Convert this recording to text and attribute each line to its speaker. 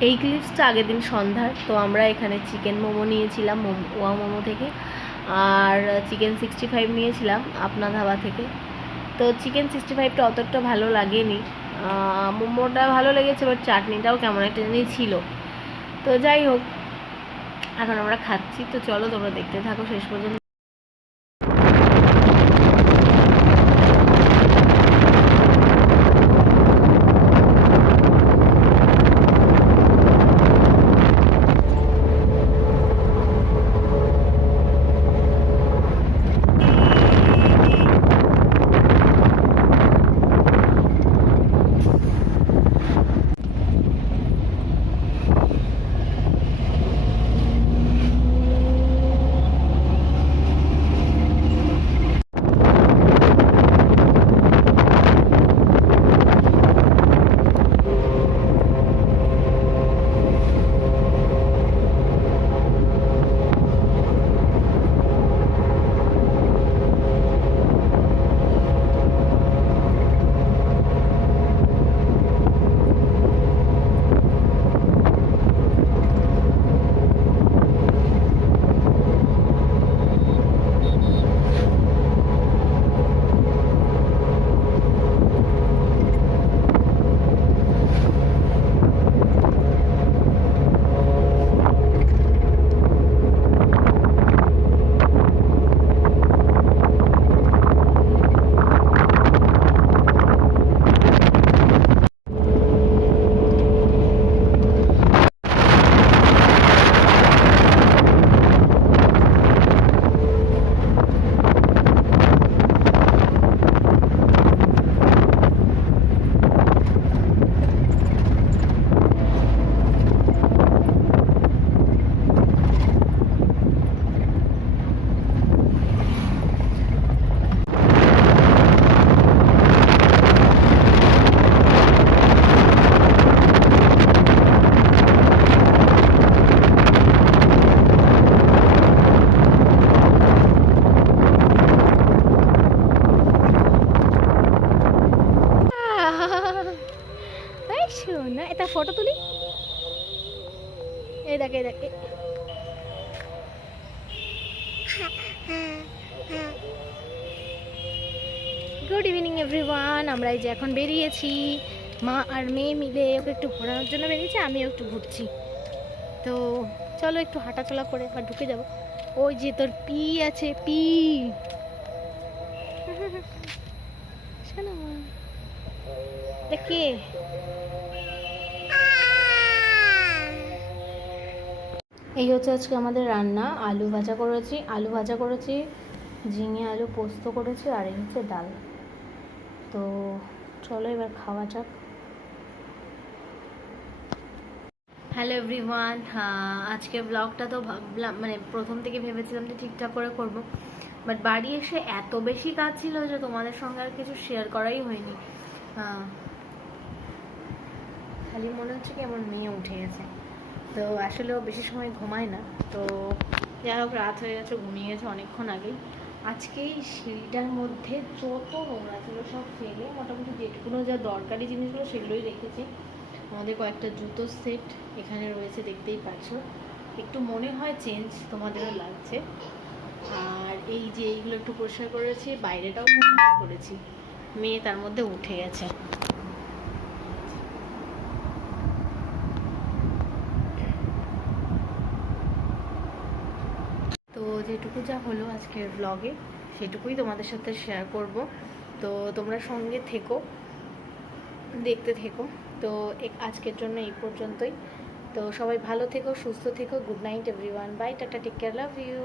Speaker 1: এই ক্লিপসটা আগের দিন সন্ধ্যার, তো আমরা এখানে চিকেন মোমো নিয়েছিলাম ওয়া মোমো থেকে। আর চিকেন সিক্সটি ফাইভ নিয়েছিলাম, আপনা ধাবা থেকে। তো চিকেন সিক্সটি ফাইভটা অত একটা ভালো লাগেনি। মোমোটা ভালো লেগেছে বাট চাটনিটাও কেমন একটা জিনিস ছিল। তো যাই হোক, এখন আমরা খাচ্ছি। তো চলো তোমরা দেখতে থাকো, শেষ পর্যন্ত। এই না, এটা ফটো তুলি? এই দেখ এই দেখ গুড ইভিনিং এভরিওয়ান আমরা এই যে এখন বেরিয়েছি, মা আর মেয়ে মিলে ওকে একটু ঘোরানোর জন্য বেরিয়েছি, আমিও একটু ঘুরছি। তো চলো একটু হাঁটাচলা করে আবার ঢুকে যাব। ওই যে তোর পি আছে, পি। শোনো এই হচ্ছে আজকে আমাদের রান্না, আলু ভাজা করেছি, আলু ভাজা করেছি, ঝিঙে আলু পোস্ত করেছি, আর এই হচ্ছে ডাল। তো চলো এবার খাওয়া যাক। হ্যালো এভরিওয়ান আজকে ব্লগটা তো ভাবলাম মানে প্রথম থেকে ভেবেছিলাম যে ঠিকঠাক করে করব বাট বাড়ি এসে এত বেশি কাজ ছিল যে তোমাদের সঙ্গে আর কিছু শেয়ার করাই হয়নি। খালি মনে হচ্ছে কি আমার মেয়ে উঠে গেছে। তো আসলেও বেশি সময় ঘুমায় না। তো যাই হোক, রাত হয়ে গেছে, ঘুমিয়ে গেছে অনেকক্ষণ আগেই। আজকে এই সিঁড়িটার মধ্যে যত নোংরা ছিল সব ফেলে, মোটামুটি যেটুকুনো যা দরকারি জিনিসগুলো সেগুলোই রেখেছি। আমাদের কয়েকটা জুতো সেট এখানে রয়েছে, দেখতেই পাচ্ছ। একটু মনে হয় চেঞ্জ তোমাদেরও লাগছে। আর এই যে এইগুলো একটু পরিষ্কার করেছি, বাইরেটাও করেছি। মেয়ে তার মধ্যে উঠে গেছে তো যেটুকু যা হলো আজকের ব্লগে সেটুকুই তোমাদের সাথে শেয়ার করব। তো তোমরা সঙ্গে থেকো, দেখতে থেকো। তো আজকের জন্য এই পর্যন্তই। তো সবাই ভালো থেকো, সুস্থ থেকো good night everyone bye tata take care love you